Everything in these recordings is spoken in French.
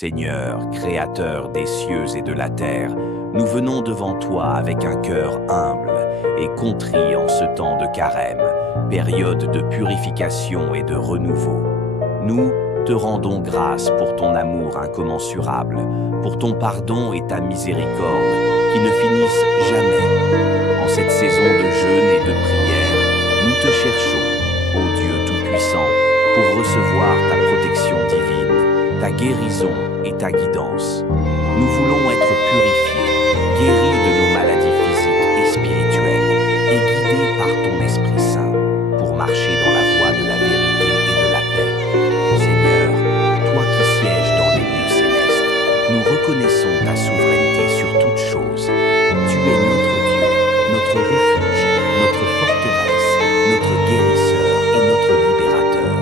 Seigneur, Créateur des cieux et de la terre, nous venons devant toi avec un cœur humble et contrit en ce temps de carême, période de purification et de renouveau. Nous te rendons grâce pour ton amour incommensurable, pour ton pardon et ta miséricorde qui ne finissent jamais. En cette saison de jeûne et de prière, nous te cherchons, ô Dieu Tout-Puissant, pour recevoir ta protection divine, ta guérison et ta guidance. Nous voulons être purifiés, guéris de nos maladies physiques et spirituelles, et guidés par ton Esprit Saint pour marcher dans la voie de la vérité et de la paix. Seigneur, toi qui sièges dans les lieux célestes, nous reconnaissons ta souveraineté sur toutes choses. Tu es notre Dieu, notre refuge, notre forteresse, notre guérisseur et notre libérateur.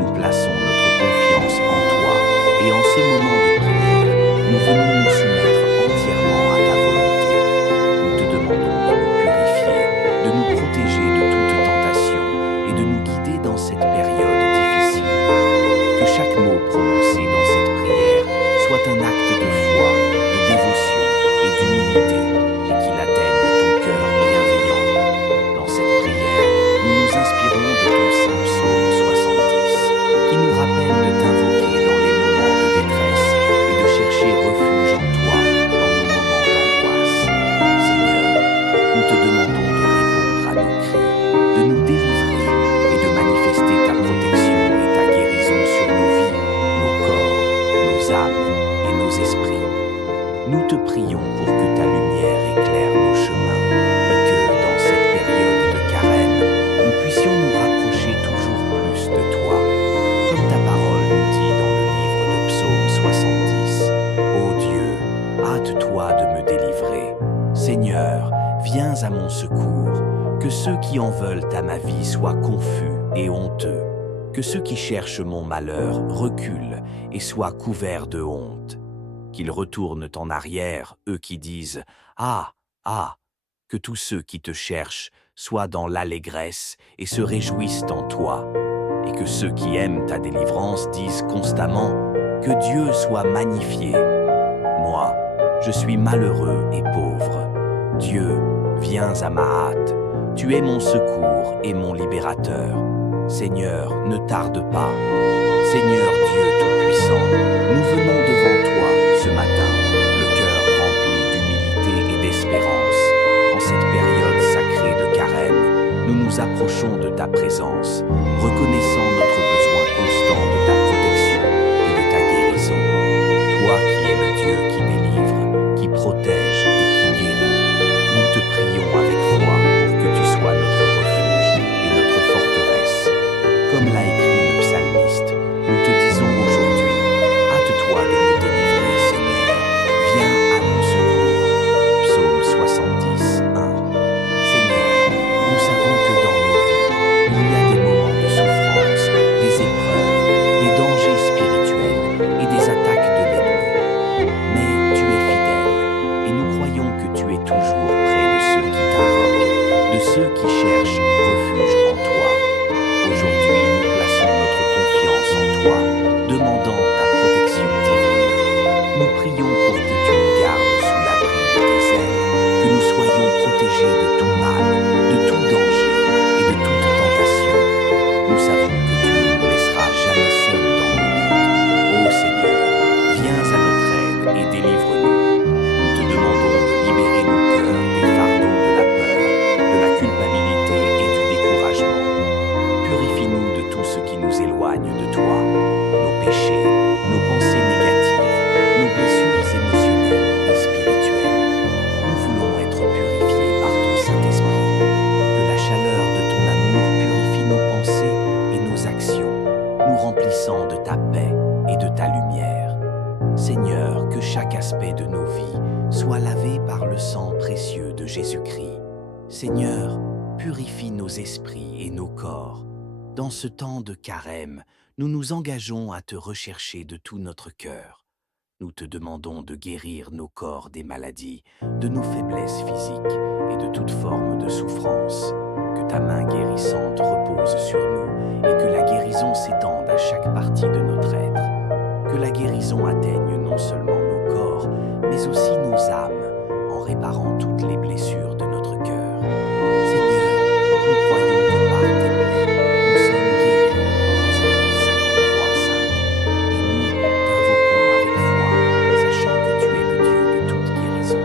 Nous plaçons notre confiance en toi et en ce moment de prière, nous venons nous soumettre entièrement à ta volonté. Nous te demandons de nous purifier, de nous protéger de toute tentation et de nous guider dans cette période difficile. Que chaque mot prononcé dans cette prière soit un acte de foi, de dévotion et d'humilité et qu'il atteigne ton cœur bienveillant. Dans cette prière, nous nous inspirons de ton saint psaume 70 qui nous rappelle de t'invoquer dans les moments de détresse et de chercher refuge en toi dans nos moments d'angoisse. Seigneur, nous te demandons de répondre à nos cris, de nous délivrer et de manifester ta protection et ta guérison sur nos vies, nos corps, nos âmes et nos esprits. Nous te prions pour que ta lumière éclaire nos chemins et que, dans cette période de carême, nous puissions nous rapprocher toujours plus de toi. Comme ta parole nous dit dans le livre de Psaume 70, « Ô Dieu, hâte-toi de me délivrer. Seigneur, viens à mon secours. Que ceux qui en veulent à ma vie soient confus et honteux. Que ceux qui cherchent mon malheur reculent et soient couverts de honte. Qu'ils retournent en arrière, eux qui disent « Ah, ah !» Que tous ceux qui te cherchent soient dans l'allégresse et se réjouissent en toi. Et que ceux qui aiment ta délivrance disent constamment « Que Dieu soit magnifié !» Moi, je suis malheureux et pauvre. Dieu, viens à ma hâte. Tu es mon secours et mon libérateur. Seigneur, ne tarde pas. Seigneur Dieu Tout-Puissant, nous venons devant toi ce matin, le cœur rempli d'humilité et d'espérance. En cette période sacrée de carême, nous nous approchons de ta présence, reconnaissant notre besoin constant de ta protection et de ta guérison. Toi qui es le Dieu qui délivre, qui protège et qui guérit, nous te prions avec foi pour que tu sois notre refuge et notre forteresse. Comme l'a écrit le psalmiste, nous te disons aujourd'hui, hâte-toi de me délivrer, Seigneur, viens à mon secours. Psaume 70, 1. Seigneur, nous savons que dans nos vies, il y a des moments de souffrance, des épreuves, des dangers spirituels et des attaques de l'ennemi. Mais tu es fidèle et nous croyons que tu es toujours près de ceux qui t'invoquent, de ceux qui cherchent refuge en toi. Aujourd'hui, nous plaçons notre confiance en toi, demandant ta protection divine. Nous prions pour que tu nous gardes sous l'abri de tes ailes, que nous soyons protégés de tout mal, de tout danger et de toute tentation. Nous savons que tu ne nous laisseras jamais seuls dans nos luttes. Ô Seigneur, viens à notre aide et délivre-nous. Nous te demandons de libérer nos cœurs des fardeaux de la peur, de la culpabilité et du découragement. Purifie-nous de tout ce qui nous éloigne de toi, nos péchés, nos pensées négatives, nos blessures émotionnelles et spirituelles. Nous voulons être purifiés par ton Saint-Esprit. Que la chaleur de ton amour purifie nos pensées et nos actions, nous remplissant de ta paix et de ta lumière. Seigneur, que chaque aspect de nos vies soit lavé par le sang précieux de Jésus-Christ. Seigneur, purifie nos esprits et nos corps. Dans ce temps de carême, nous nous engageons à te rechercher de tout notre cœur. Nous te demandons de guérir nos corps des maladies, de nos faiblesses physiques et de toute forme de souffrance. Que ta main guérissante repose sur nous et que la guérison s'étende à chaque partie de notre être. Que la guérison atteigne non seulement nos corps, mais aussi nos âmes, en réparant toutes les blessures de notre cœur. Seigneur, nous croyons que par tes plaies, nous sommes guéris. Ésaïe 53:5. Et nous t'invoquons avec foi, sachant que tu es le Dieu de toute guérison.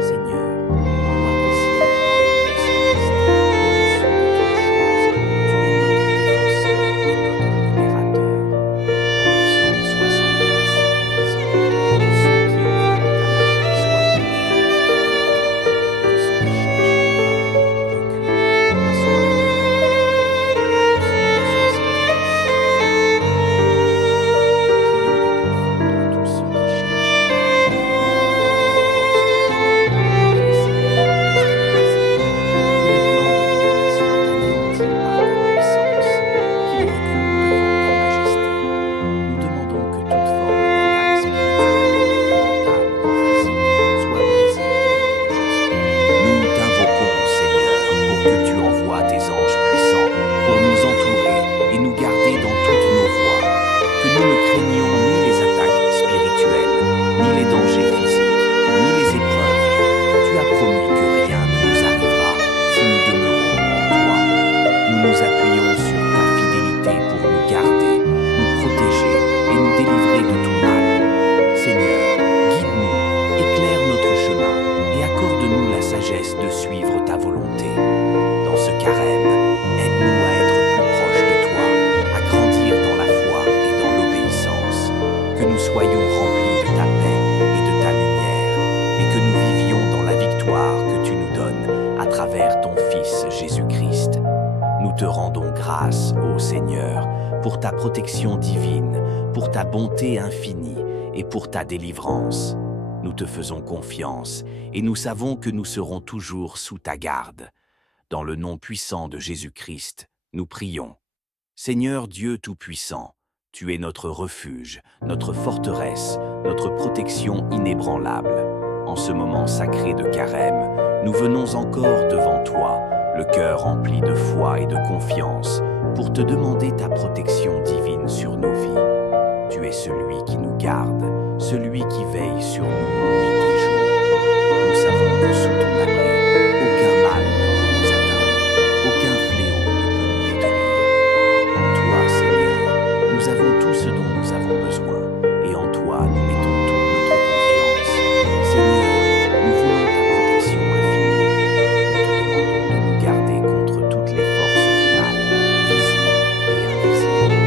Seigneur, toi qui sièges dans les lieux célestes, au-dessus de toutes choses, tu es notre défenseur et notre libérateur. Dans le psaume 70, nous lisons que ceux qui ont vu ta magie soient que ceux qui cherchent ta reculent et soient de suivre ta volonté. Dans ce carême, aide-nous à être plus proches de toi, à grandir dans la foi et dans l'obéissance, que nous soyons remplis de ta paix et de ta lumière, et que nous vivions dans la victoire que tu nous donnes à travers ton Fils Jésus-Christ. Nous te rendons grâce, ô Seigneur, pour ta protection divine, pour ta bonté infinie et pour ta délivrance. Nous te faisons confiance et nous savons que nous serons toujours sous ta garde. Dans le nom puissant de Jésus-Christ, nous prions. Seigneur Dieu Tout-Puissant, tu es notre refuge, notre forteresse, notre protection inébranlable. En ce moment sacré de carême, nous venons encore devant toi, le cœur rempli de foi et de confiance, pour te demander ta protection divine sur nos vies. Tu es celui qui nous garde, celui qui veille sur nous nuit et jour. Nous savons que sous ton abri, aucun mal ne peut nous atteindre, aucun fléau ne peut nous détruire. En toi, Seigneur, nous avons tout ce dont nous avons besoin, et en toi, nous mettons toute notre confiance. Seigneur, nous voulons ta protection infinie. Nous te demandons de nous garder contre toutes les forces du mal, visibles et invisibles.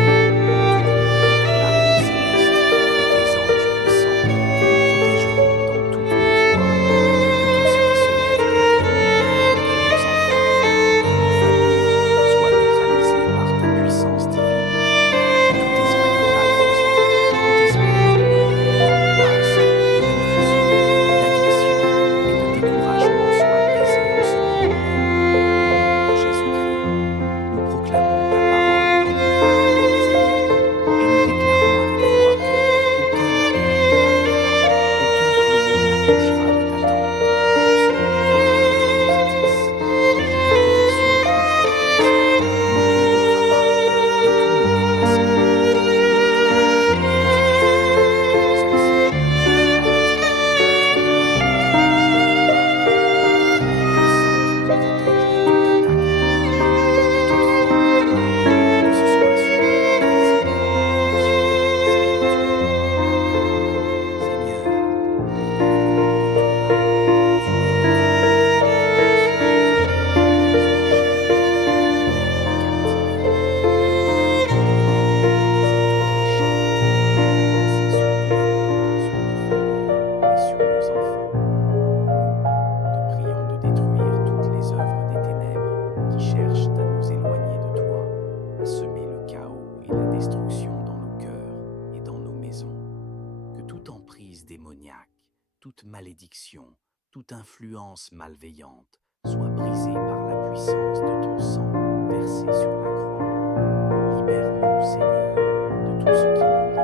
Toute malédiction, toute influence malveillante soit brisée par la puissance de ton sang versé sur la croix. Libère-nous, Seigneur, de tout ce qui nous lie,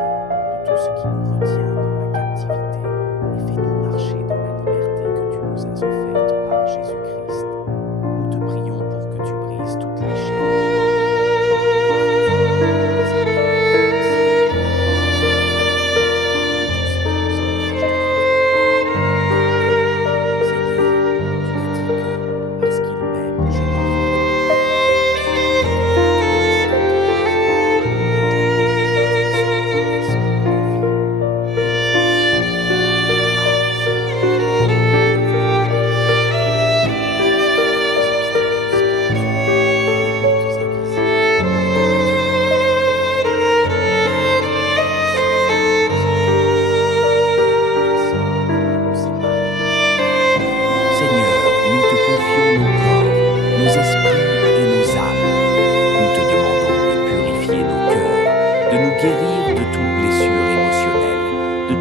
de tout ce qui nous retient dans la captivité, et fais-nous marcher dans la liberté que tu nous as offerte par Jésus-Christ. Nous te prions pour que tu brises toutes les chaînes.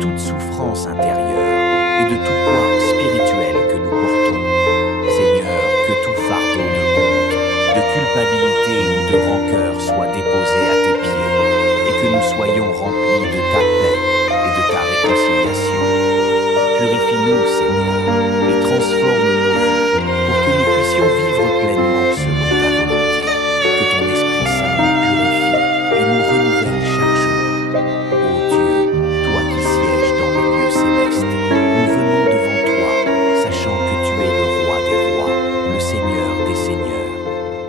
toute souffrance intérieure et de tout poids spirituel que nous portons. Seigneur, que tout fardeau de honte, de culpabilité ou de rancœur soit déposé à tes pieds et que nous soyons remplis de ta paix et de ta réconciliation. Purifie-nous, Seigneur, et transforme nos vies pour que nous puissions vivre pleinement selon ta volonté. Que ton Esprit Saint nous purifie et nous renouvelle chaque jour. Ô Dieu, toi qui sièges dans les lieux célestes, nous venons devant toi, sachant que tu es le roi des rois, le Seigneur des seigneurs.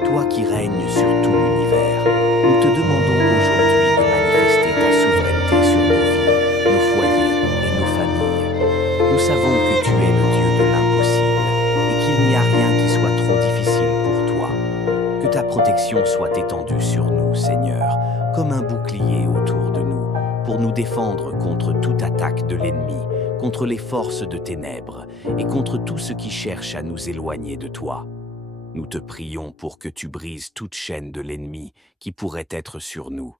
Toi qui règnes sur tout l'univers, nous te demandons aujourd'hui de manifester ta souveraineté sur nos vies, nos foyers et nos familles. Nous savons que tu es le Dieu de l'impossible et qu'il n'y a rien qui soit trop difficile pour toi. Que ta protection soit étendue sur nous, Seigneur, comme un bouclier autour de nous, pour nous défendre contre toute attaque de l'ennemi, contre les forces de ténèbres et contre tout ce qui cherche à nous éloigner de toi. Nous te prions pour que tu brises toute chaîne de l'ennemi qui pourrait être sur nous.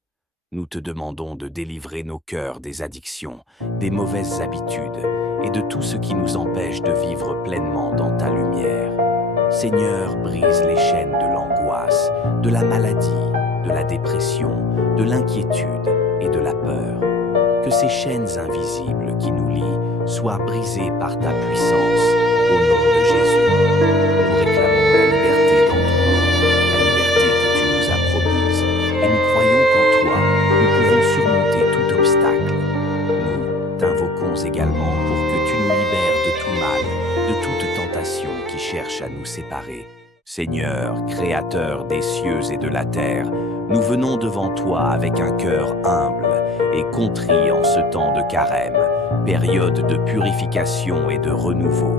Nous te demandons de délivrer nos cœurs des addictions, des mauvaises habitudes et de tout ce qui nous empêche de vivre pleinement dans ta lumière. Seigneur, brise les chaînes de l'angoisse, de la maladie, de la dépression, de l'inquiétude et de la peur. Que ces chaînes invisibles qui nous lient soient brisées par ta puissance, au nom de Jésus. Nous réclamons la liberté dans ton nom, la liberté que tu nous as promise, et nous croyons qu'en toi, nous pouvons surmonter tout obstacle. Nous t'invoquons également pour que tu nous libères de tout mal, de toute tentation qui cherche à nous séparer. Seigneur, Créateur des cieux et de la terre, nous venons devant toi avec un cœur humble et contrit en ce temps de carême, période de purification et de renouveau.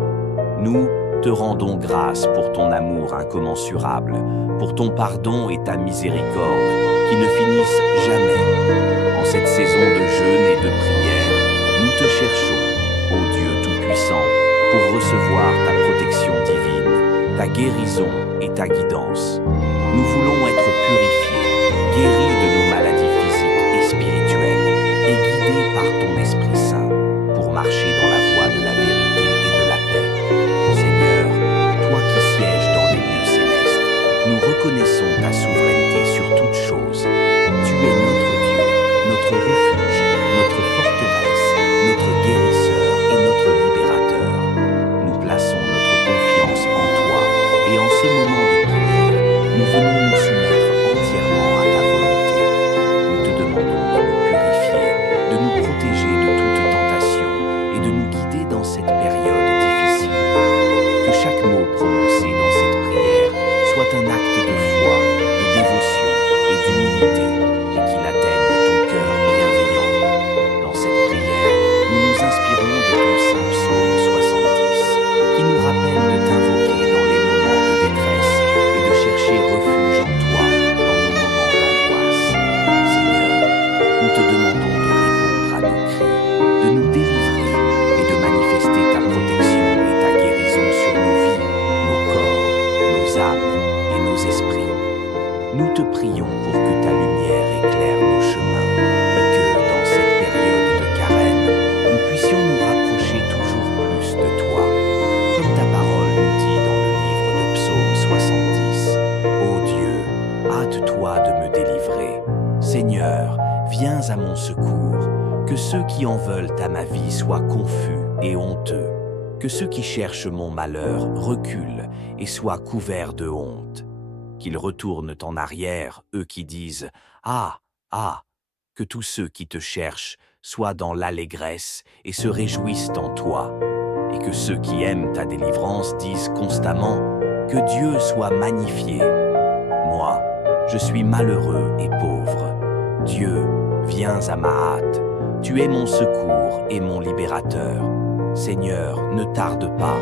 Nous te rendons grâce pour ton amour incommensurable, pour ton pardon et ta miséricorde qui ne finissent jamais. En cette saison de jeûne et de prière, nous te cherchons, ô Dieu Tout-Puissant, pour recevoir ta protection divine, ta guérison et ta guidance. Nous voulons être purifiés, guéris de nos maladies physiques et spirituelles, et guidés par ton Esprit Saint, pour marcher dans la voie de la vérité et de la paix. Seigneur, toi qui sièges dans les lieux célestes, nous reconnaissons ta souveraineté sur toutes choses. Tu es notre Dieu, notre refuge, notre forteresse, notre guérisseur et notre libérateur. Nous plaçons notre confiance en toi, et en ce moment de prière, nous venons nous soumettre entièrement à ta volonté. Nous te demandons de nous purifier, de nous protéger de toute tentation et de nous guider dans cette période difficile. Que chaque mot prononcé dans cette prière soit un acte de foi, de dévotion et d'humilité, et qu'il atteigne ton cœur bienveillant. Dans cette prière, nous nous inspirons de ton saint psaume 70, qui nous rappelle de t'invoquer dans les moments de détresse et de chercher refuge en toi dans nos moments d'angoisse. Seigneur, nous te demandons de répondre à nos cris, de nous délivrer et de manifester ta protection et ta guérison sur nos vies, nos corps, nos âmes et nos esprits. Nous te prions pour que ta lumière éclaire nos chemins et que, dans cette période de carême, nous puissions nous rapprocher toujours plus de toi. Comme ta parole nous dit dans le livre de Psaume 70, ô Dieu, hâte-toi de me délivrer. Seigneur, viens à mon secours. Que ceux qui en veulent à ma vie soient confus et honteux. Que ceux qui cherchent mon malheur reculent et soient couverts de honte. Qu'ils retournent en arrière, eux qui disent « Ah, ah !» Que tous ceux qui te cherchent soient dans l'allégresse et se réjouissent en toi. Et que ceux qui aiment ta délivrance disent constamment « Que Dieu soit magnifié !» Moi, je suis malheureux et pauvre. Dieu, viens à ma hâte. Tu es mon secours et mon libérateur. Seigneur, ne tarde pas.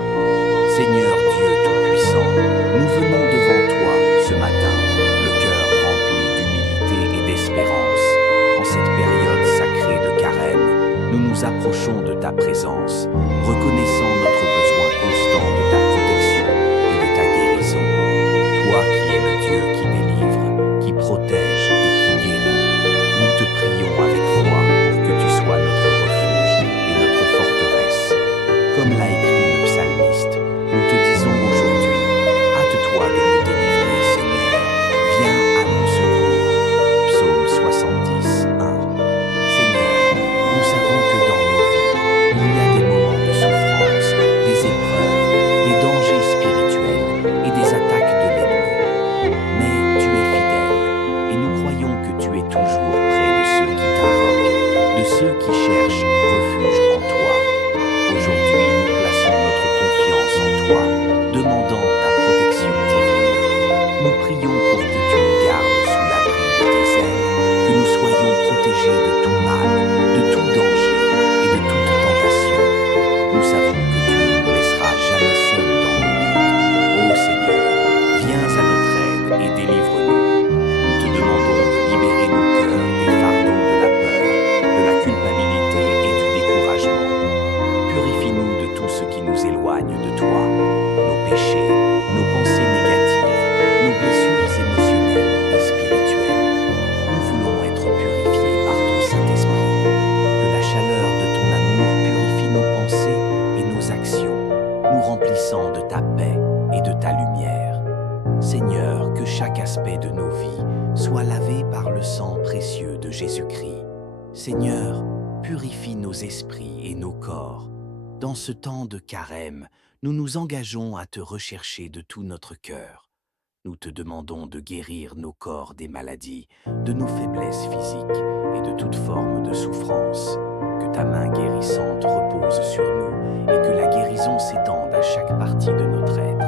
Seigneur Dieu Tout-Puissant, nous venons devant toi ce matin, le cœur rempli d'humilité et d'espérance. En cette période sacrée de carême, nous nous approchons de ta présence, reconnaissant notre besoin constant de ta protection et de ta guérison. Toi qui es le Dieu qui délivre, qui protège et qui guérit, nous te prions avec foi pour que tu sois notre refuge éloignent de toi, nos péchés, nos pensées négatives, nos blessures émotionnelles et spirituelles. Nous voulons être purifiés par ton Saint-Esprit. Que la chaleur de ton amour purifie nos pensées et nos actions, nous remplissant de ta paix et de ta lumière. Seigneur, que chaque aspect de nos vies soit lavé par le sang précieux de Jésus-Christ. Seigneur, purifie nos esprits et nos corps. Dans ce temps de carême, nous nous engageons à te rechercher de tout notre cœur. Nous te demandons de guérir nos corps des maladies, de nos faiblesses physiques et de toute forme de souffrance. Que ta main guérissante repose sur nous et que la guérison s'étende à chaque partie de notre être.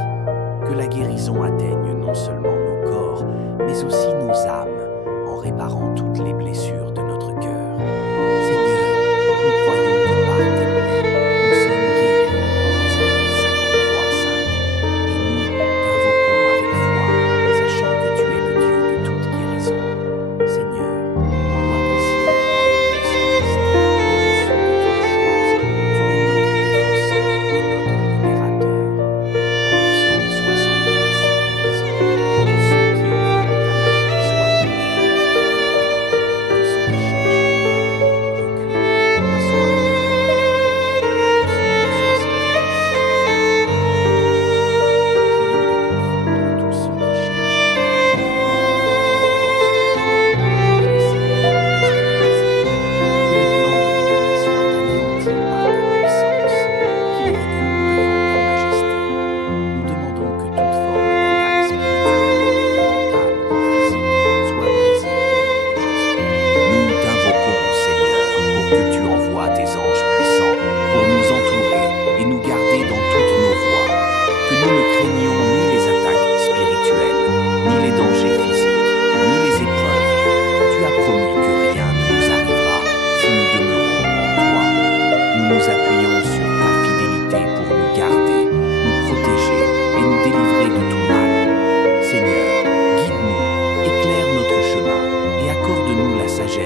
Que la guérison atteigne non seulement nos corps, mais aussi nos âmes, en réparant toutes les blessures de notre cœur. Seigneur, nous croyons que par tes plaies, nous sommes guéris. Ésaïe 53:5. Et nous t'invoquons avec foi, sachant que tu es le Dieu de toute guérison. Seigneur, toi qui sièges dans le Saint-Christ, au-dessus de toutes choses, tu es notre défenseur et notre libérateur. Dans le psaume 70, nous disons que ceux qui ont ta magie soient que ceux qui cherchent recule, et soient tous ceux qui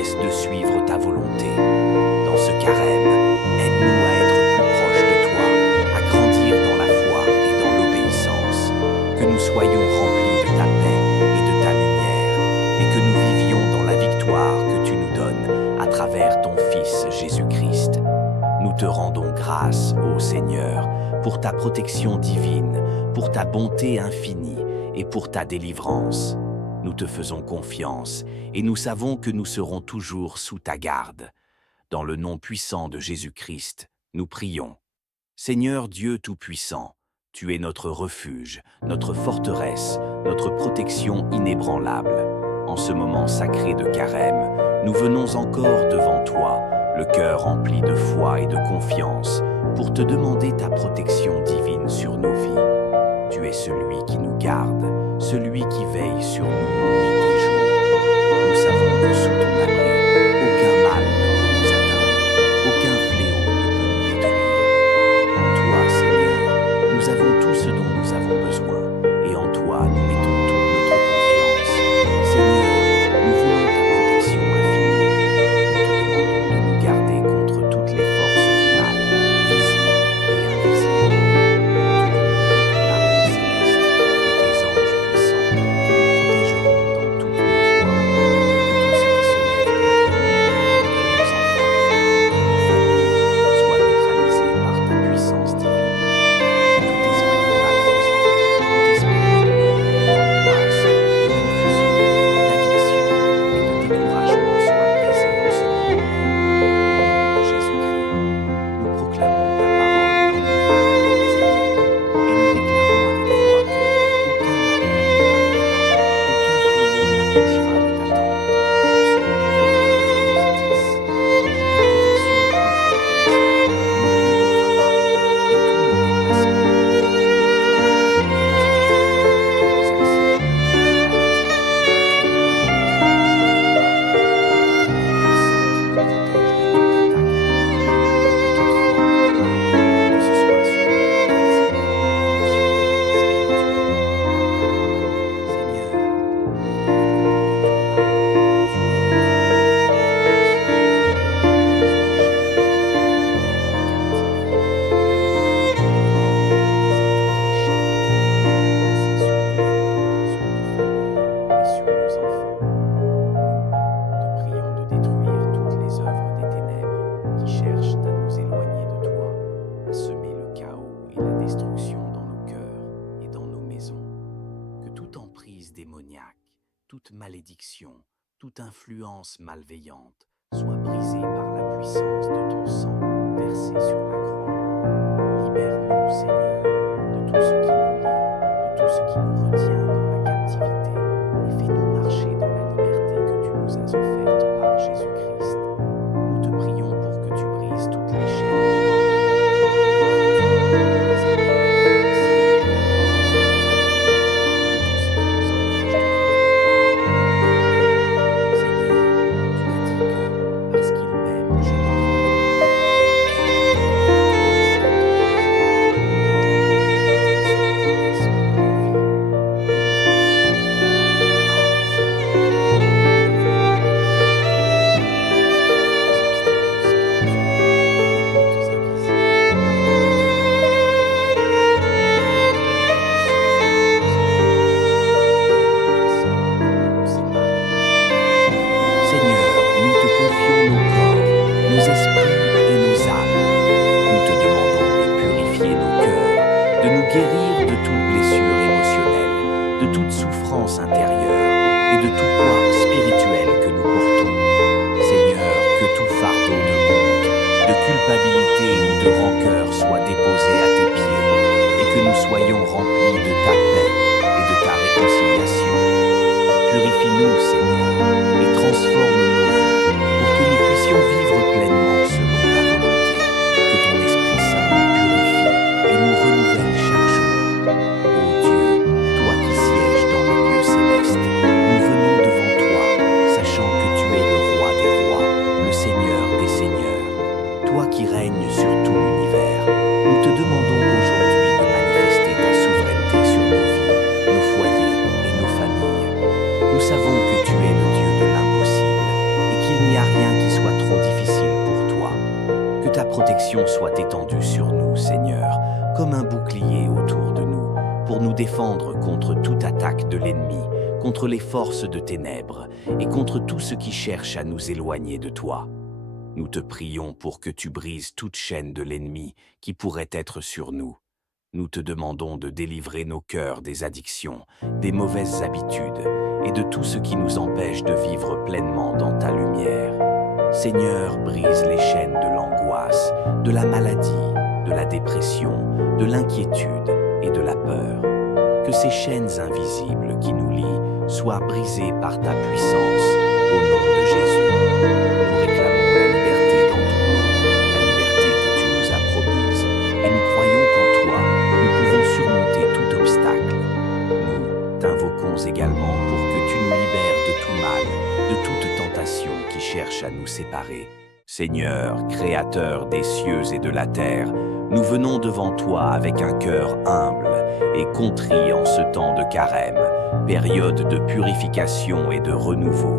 de suivre ta volonté. Dans ce carême, aide-nous à être plus proches de toi, à grandir dans la foi et dans l'obéissance, que nous soyons remplis de ta paix et de ta lumière, et que nous vivions dans la victoire que tu nous donnes à travers ton Fils Jésus-Christ. Nous te rendons grâce, ô Seigneur, pour ta protection divine, pour ta bonté infinie et pour ta délivrance. Nous te faisons confiance et nous savons que nous serons toujours sous ta garde. Dans le nom puissant de Jésus-Christ, nous prions. Seigneur Dieu Tout-Puissant, tu es notre refuge, notre forteresse, notre protection inébranlable. En ce moment sacré de carême, nous venons encore devant toi, le cœur rempli de foi et de confiance, pour te demander ta protection divine sur nos vies. Tu es celui qui nous garde, celui qui veille sur nous nuit et jour. Nous savons que sous ton abri, aucun mal ne peut nous atteindre, aucun fléau ne peut nous détruire. En toi, Seigneur, nous avons tout ce dont nous avons besoin, et en toi, nous mettons toute notre confiance. Seigneur, nous voulons ta protection infinie. Nous te demandons de nous garder contre toutes les forces du mal, visibles et invisibles. Nous te demandons de ton armée céleste et tes anges puissants qui nous protégeront dans toutes nos voies, que tout ce qui se lève toute malédiction, toute influence malveillante soit brisée par la puissance de ton sang versé sur la croix. Libère-nous, Seigneur, de tout ce qui nous lie, de tout ce qui nous retient dans la captivité, et fais-nous marcher dans la liberté que tu nous as offerte par Jésus-Christ. Nous te prions pour que tu brises toutes les chaînes. Guérir de toute blessure émotionnelle, de toute souffrance intérieure et de tout poids spirituel que nous portons. Seigneur, que tout fardeau de honte, de culpabilité ou de rancœur soit déposé à tes pieds et que nous soyons remplis de ta paix et de ta réconciliation. Purifie-nous, Seigneur, et transforme-nous pour que nous puissions vivre pleinement selon ta volonté. Que ton Esprit Saint nous purifie et nous renouvelle chaque jour. Ô Dieu, toi qui sièges dans les lieux célestes, nous venons devant toi, sachant que tu es le roi des rois, le Seigneur des seigneurs. Toi qui règnes sur tout l'univers, nous te demandons aujourd'hui de manifester ta souveraineté sur nos vies, nos foyers et nos familles. Nous savons que tu es le Dieu de l'impossible et qu'il n'y a rien qui soit trop difficile pour toi. Que ta protection soit étendue sur nous, Seigneur, comme un bouclier autour de nous, pour nous défendre contre toute attaque de l'ennemi, contre les forces de ténèbres et contre tout ce qui cherche à nous éloigner de toi. Nous te prions pour que tu brises toute chaîne de l'ennemi qui pourrait être sur nous. Nous te demandons de délivrer nos cœurs des addictions, des mauvaises habitudes et de tout ce qui nous empêche de vivre pleinement dans ta lumière. Seigneur, brise les chaînes de l'angoisse, de la maladie, de la dépression, de l'inquiétude et de la peur. Que ces chaînes invisibles qui nous lient soient brisées par ta puissance, au nom de Jésus. Nous réclamons la liberté dans tout monde, la liberté que tu nous as promise, et nous croyons qu'en toi, nous pouvons surmonter tout obstacle. Nous t'invoquons également pour que tu nous libères de tout mal, de toute tentation qui cherche à nous séparer. Seigneur, Créateur des cieux et de la terre, nous venons devant toi avec un cœur humble et contrit en ce temps de carême, période de purification et de renouveau.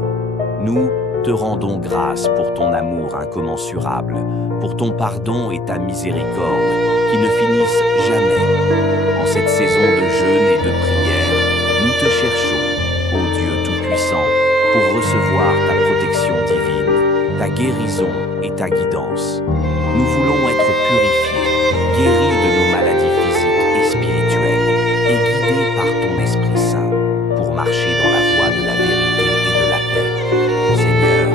Nous te rendons grâce pour ton amour incommensurable, pour ton pardon et ta miséricorde qui ne finissent jamais. En cette saison de jeûne et de prière, nous te cherchons, ô Dieu Tout-Puissant, pour recevoir ta protection divine, ta guérison et ta guidance. Nous voulons être purifiés, guéris de nos maladies physiques et spirituelles, et guidés par ton Esprit Saint, pour marcher dans la voie de la vérité et de la paix. Seigneur,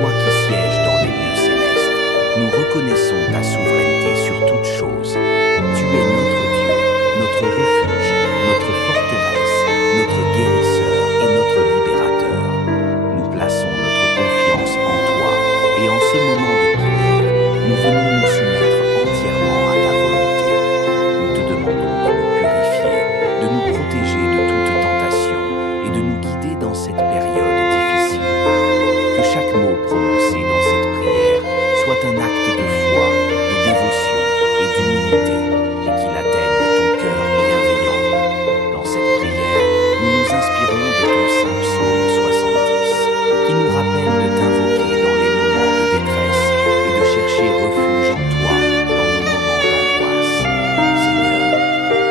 toi qui sièges dans les lieux célestes, nous reconnaissons ta souveraineté sur toutes choses. Tu es notre Dieu, notre refuge, notre forteresse, notre guérisseur et notre libérateur. Nous plaçons notre confiance en toi, et en ce moment de prière, nous venons nous soumettre entièrement à ta volonté. Nous te demandons de nous purifier, de nous protéger de toute tentation et de nous guider dans cette période difficile. Que chaque mot prononcé dans cette prière soit un acte de foi, de dévotion et d'humilité, et qu'il atteigne ton cœur bienveillant. Dans cette prière, nous nous inspirons de ton saint psaume 70, qui nous rappelle de t'invoquer dans les moments de détresse et de chercher refuge en toi dans nos moments d'angoisse. Seigneur,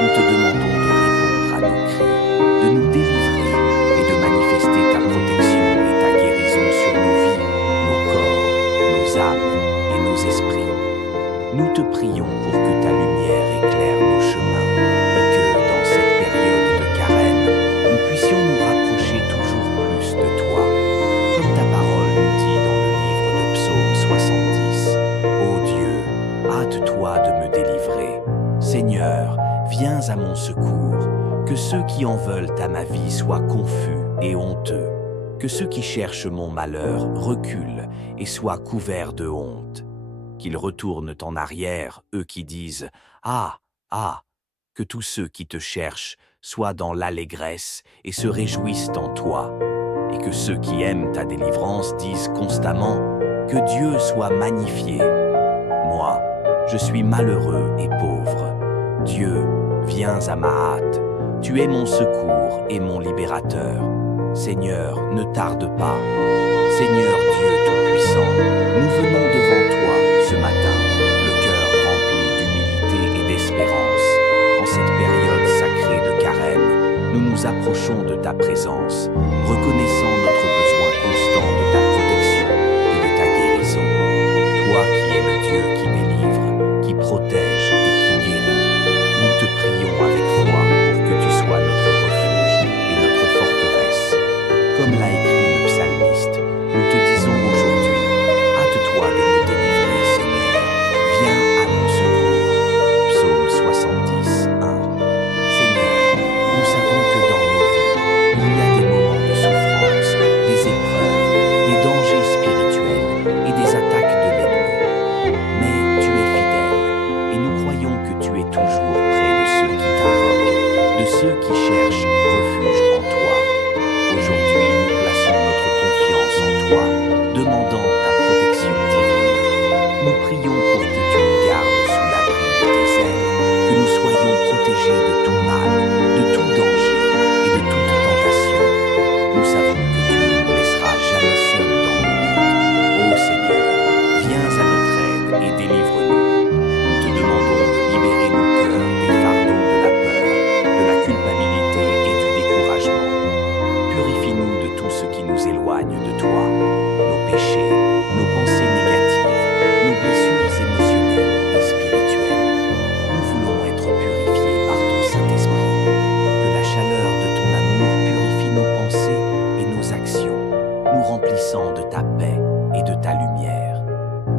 nous te demandons de répondre à nos cris, de nous délivrer et de manifester ta protection et ta guérison sur nos vies, nos corps, nos âmes et nos esprits. Nous te prions pour que ta lumière éclaire nos chemins et que, dans cette période de carême, nous puissions nous rapprocher toujours plus Seigneur, viens à mon secours, que ceux qui en veulent à ma vie soient confus et honteux, que ceux qui cherchent mon malheur reculent et soient couverts de honte, qu'ils retournent en arrière, eux qui disent « Ah, ah !» Que tous ceux qui te cherchent soient dans l'allégresse et se réjouissent en toi, et que ceux qui aiment ta délivrance disent constamment « Que Dieu soit magnifié !» Moi, je suis malheureux et pauvre. Dieu, viens à ma hâte. Tu es mon secours et mon libérateur. Seigneur, ne tarde pas. Seigneur Dieu Tout-Puissant, nous venons devant toi ce matin, le cœur rempli d'humilité et d'espérance. En cette période sacrée de carême, nous nous approchons de ta présence, reconnaissant notre besoin constant de ta protection et de ta guérison. Toi qui es le Dieu qui délivre, qui protège et qui guérit, nous te prions avec foi pour que tu sois notre refuge et notre forteresse. Comme l'a écrit le psalmiste, nous te disons aujourd'hui, hâte-toi de me délivrer, Seigneur, viens à mon secours. Psaume 70, 1. Seigneur, nous savons que dans nos vies, il y a des moments de souffrance, des épreuves, des dangers spirituels et des attaques de l'ennemi. Mais tu es fidèle, et nous croyons que tu es toujours près de ceux qui t'invoquent, de ceux qui cherchent refuge en toi. Aujourd'hui, nous plaçons notre confiance en toi, demandant ta protection divine. Nous prions pour que tu nous gardes sous l'abri de tes ailes, que nous soyons protégés de tout mal, de tout danger et de toute tentation. Nous savons que tu ne nous laisseras jamais seuls dans nos luttes. Ô Seigneur, viens à notre aide et délivre-nous. Nous te demandons de libérer nos cœurs des fardeaux de la peur, de la culpabilité et du découragement. Purifie-nous de tout ce qui nous éloigne de toi, nos péchés, nos pensées négatives, nos blessures émotionnelles et spirituelles. Nous voulons être purifiés par ton Saint-Esprit. Que la chaleur de ton amour purifie nos pensées et nos actions, nous remplissant de ta paix et de ta lumière.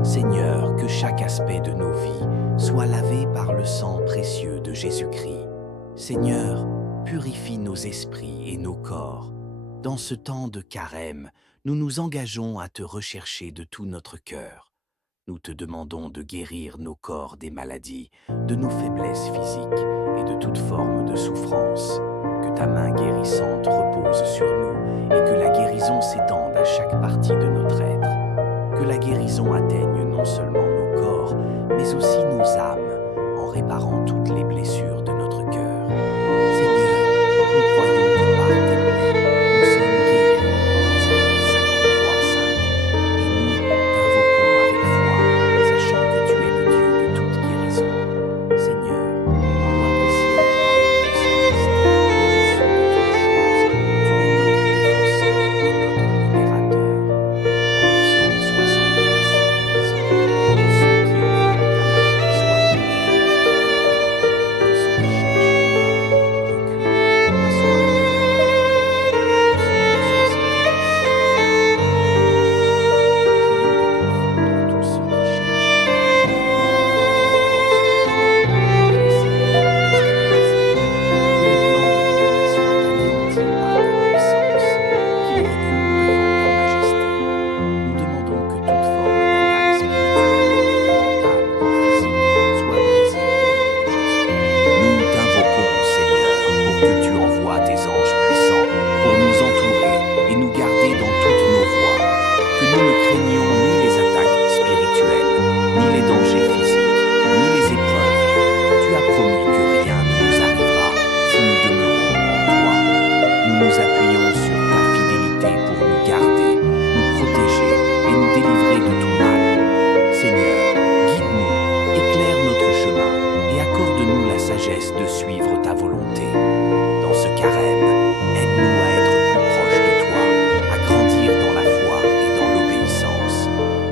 Seigneur, que chaque aspect de nos vies soit lavé par le sang précieux de Jésus-Christ. Seigneur, purifie nos esprits et nos corps. Dans ce temps de carême, nous nous engageons à te rechercher de tout notre cœur. Nous te demandons de guérir nos corps des maladies, de nos faiblesses physiques et de toute forme de souffrance. Que ta main guérissante repose sur nous et que la guérison s'étende à chaque partie de notre être. Que la guérison atteigne non seulement nos corps, mais aussi nos âmes, en réparant toutes les blessures de notre cœur. Seigneur, nous croyons que par tes plaies, nous sommes guéris. Ésaïe 53, 5. Et nous t'invoquons avec foi, sachant que tu es le Dieu de toute guérison. Seigneur, toi qui sièges dans le Saint-Esprit, au-dessus de toutes choses, tu es notre défenseur et notre libérateur. Psaume 70, disant que ceux qui ont vu ta main soient confus, que ceux qui cherchent ta reculent et soient de suivre ta volonté. Dans ce carême, aide-nous à être plus proches de toi, à grandir dans la foi et dans l'obéissance,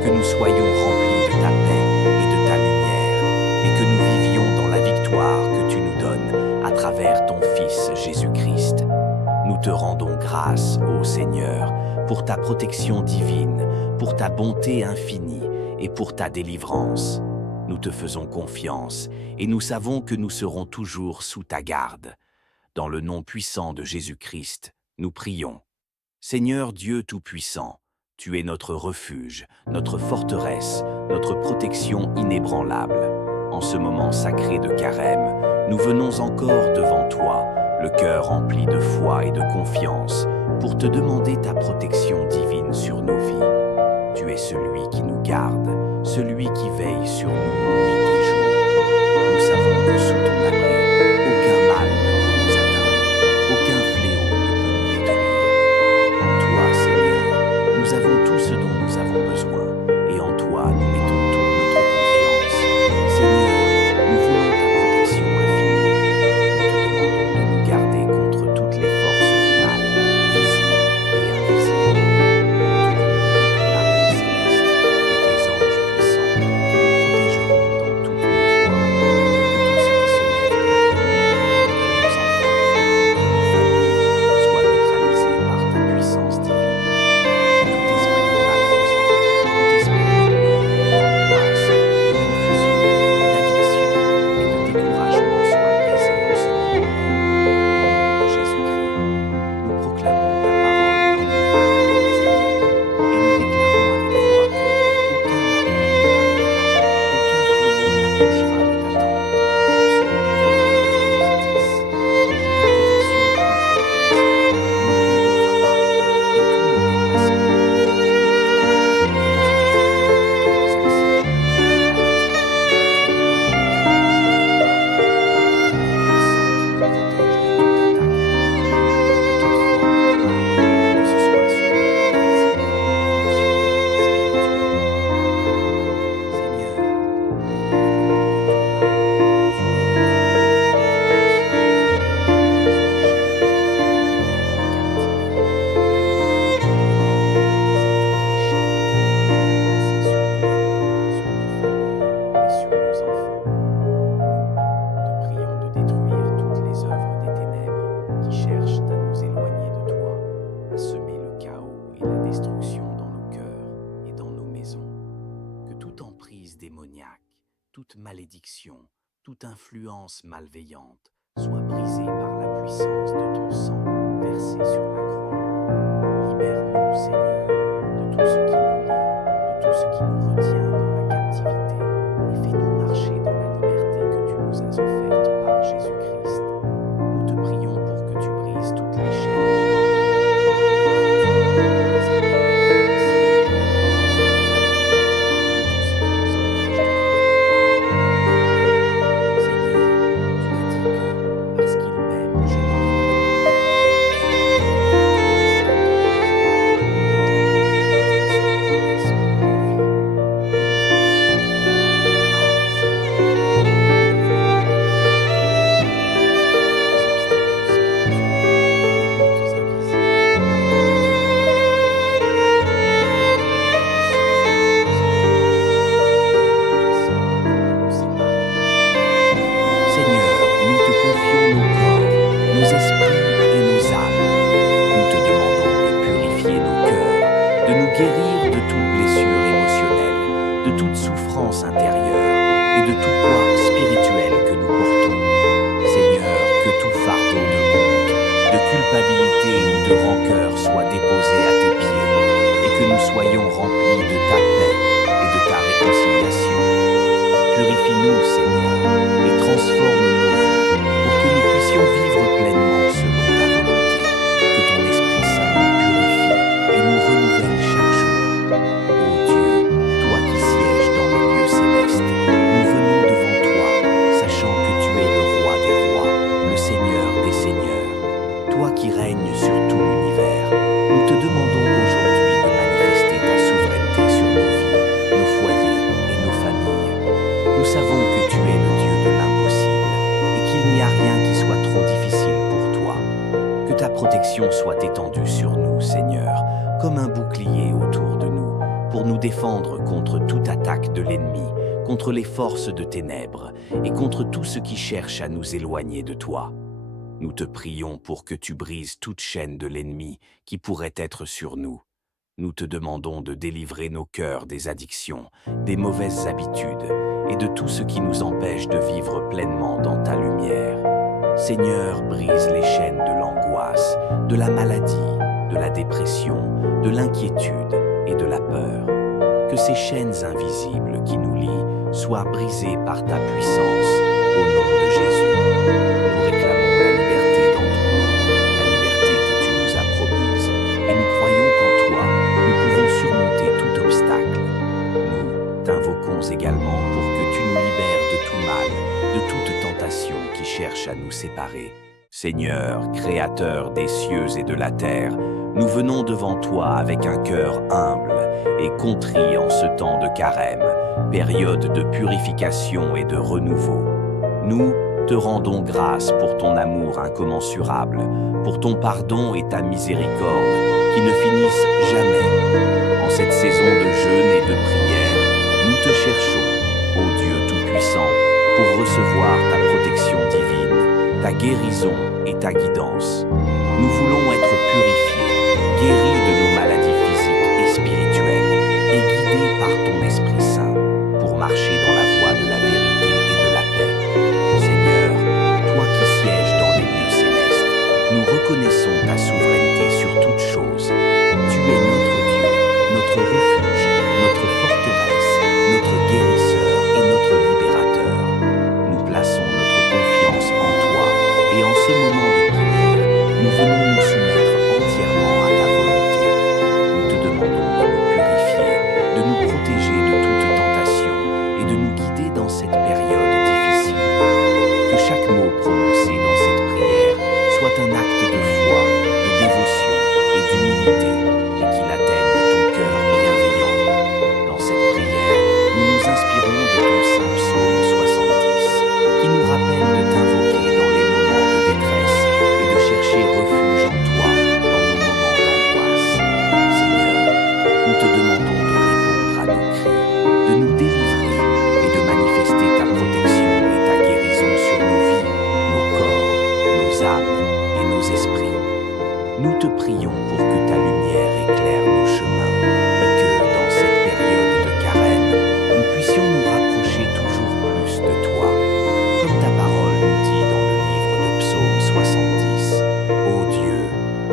que nous soyons remplis de ta paix et de ta lumière, et que nous vivions dans la victoire que tu nous donnes à travers ton Fils Jésus-Christ. Nous te rendons grâce, ô Seigneur, pour ta protection divine, pour ta bonté infinie et pour ta délivrance. nous te faisons confiance et nous savons que nous serons toujours sous ta garde. Dans le nom puissant de Jésus-Christ, nous prions. Seigneur Dieu Tout-Puissant, tu es notre refuge, notre forteresse, notre protection inébranlable. En ce moment sacré de Carême, nous venons encore devant toi, le cœur rempli de foi et de confiance, pour te demander ta protection divine sur nos vies. Tu es celui qui nous garde, celui qui veille sur nous nuit et jour. Nous savons que sous ton abri, aucun mal ne peut nous atteindre, aucun fléau ne peut nous détruire. En toi, Seigneur, nous avons tout ce dont nous avons besoin, et en toi, nous mettons toute notre confiance. Seigneur, nous voulons ta protection infinie. Nous te demandons de nous garder contre toutes les forces du mal, visibles et invisibles. Tu es l'armée céleste et tes anges puissants qui nous protégeront dans toutes nos voies. Que tout ce qui se lève contre nous, nos enfants, nos familles, soit neutralisé par ta puissance divine. Tout esprit malfaisant, tout esprit d'angoisse, de confusion, d'addiction et de découragement soit brisé en ce moment. Au nom de Jésus-Christ, nous proclamons ta parole dans nos vies, Seigneur, et nous déclarons avec foi que aucun malheur ne t'arrivera, aucun fléau n'approchera de ta tente. Psaume 84, 10. Ta protection couvre nos lieux de travail et tous nos déplacements. Toute malédiction, toute influence malveillante soit brisée par la puissance de ton sang versé sur la croix. Libère-nous, Seigneur, de tout ce qui nous lie, de tout ce qui nous retient dans la captivité, et fais-nous marcher dans la liberté que tu nous as offerte par Jésus-Christ. Nous te prions pour que tu brises toutes les chaînes. Guérir de toute blessure émotionnelle, de toute souffrance intérieure et de tout poids spirituel que nous portons. Seigneur, que tout fardeau de honte, de culpabilité ou de rancœur soit déposé à tes pieds et que nous soyons remplis de ta paix et de ta réconciliation. Purifie-nous, Seigneur, et transforme nos vies pour que nous puissions vivre pleinement selon ta volonté. Que ton Esprit Saint nous purifie et nous renouvelle chaque jour. Ô Dieu, toi qui sièges dans les lieux célestes, nous venons devant toi, sachant que tu es le roi des rois, le Seigneur des seigneurs. Toi qui règnes sur tout l'univers, nous te demandons aujourd'hui de manifester ta souveraineté sur nos vies, nos foyers et nos familles. Nous savons que tu es le Dieu de l'impossible et qu'il n'y a rien qui soit trop difficile pour toi. Que ta protection soit étendue sur nous, Seigneur, comme un bouclier autour de nous, pour nous défendre contre toute attaque de l'ennemi, contre les forces de ténèbres et contre tout ce qui cherche à nous éloigner de toi. Nous te prions pour que tu brises toute chaîne de l'ennemi qui pourrait être sur nous. Nous te demandons de délivrer nos cœurs des addictions, des mauvaises habitudes et de tout ce qui nous empêche de vivre pleinement dans ta lumière. Seigneur, brise les chaînes de l'angoisse, de la maladie, de la dépression, de l'inquiétude et de la peur. Que ces chaînes invisibles qui nous lient soient brisées par ta puissance, au nom de Jésus. Nous réclamons la liberté dans ton nom, la liberté que tu nous as promise, et nous croyons qu'en toi, nous pouvons surmonter tout obstacle. Nous t'invoquons également pour que tu nous libères de tout mal, de toute tentation qui cherche à nous séparer. Seigneur, Créateur des cieux et de la terre, nous venons devant toi avec un cœur humble et contrit en ce temps de carême, période de purification et de renouveau. Nous te rendons grâce pour ton amour incommensurable, pour ton pardon et ta miséricorde qui ne finissent jamais. En cette saison de jeûne et de prière, nous te cherchons, ô Dieu Tout-Puissant, pour recevoir ta protection divine, ta guérison et ta guidance. Nous voulons être purifiés, guéris de nos maladies physiques et spirituelles, et guidés par ton Esprit Saint, pour marcher dans la voie de la vérité et de la paix. Seigneur, toi qui sièges dans les lieux célestes, nous reconnaissons ta souveraineté sur toutes choses. Tu es notre Dieu, notre refuge, notre forteresse, notre guérisseur et notre libérateur. Nous plaçons notre confiance en toi, et en ce moment de prière, nous venons nous soumettre entièrement à ta volonté. Nous te demandons de nous purifier, de nous protéger de toute tentation et de nous guider dans cette période difficile. Que chaque mot prononcé dans cette prière soit un acte de foi, de dévotion et d'humilité, et qu'il atteigne ton cœur bienveillant. Dans cette prière, nous nous inspirons de ton saint psaume 70, qui nous rappelle de t'invoquer dans les moments de détresse et de chercher refuge en toi dans nos moments d'angoisse. Seigneur, nous te demandons de répondre à nos cris, de nous délivrer et de manifester ta protection et ta guérison sur nos vies, nos corps, nos âmes et nos esprits. Nous te prions pour que ta lumière éclaire nos chemins et que, dans cette période de carême, nous puissions nous rapprocher toujours plus de toi. Comme ta parole nous dit dans le livre de Psaume 70, « Ô Dieu,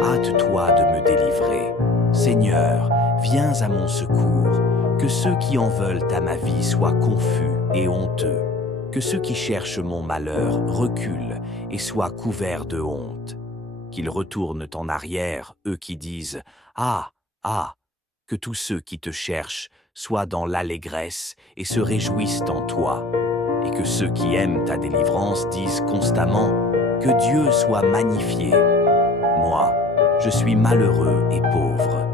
hâte-toi de me délivrer. Seigneur, viens à mon secours. Que ceux qui en veulent à ma vie soient confus et honteux. Que ceux qui cherchent mon malheur reculent et soient couverts de honte. Qu'ils retournent en arrière, eux qui disent « Ah, ah !» Que tous ceux qui te cherchent soient dans l'allégresse et se réjouissent en toi. Et que ceux qui aiment ta délivrance disent constamment « Que Dieu soit magnifié !» Moi, je suis malheureux et pauvre.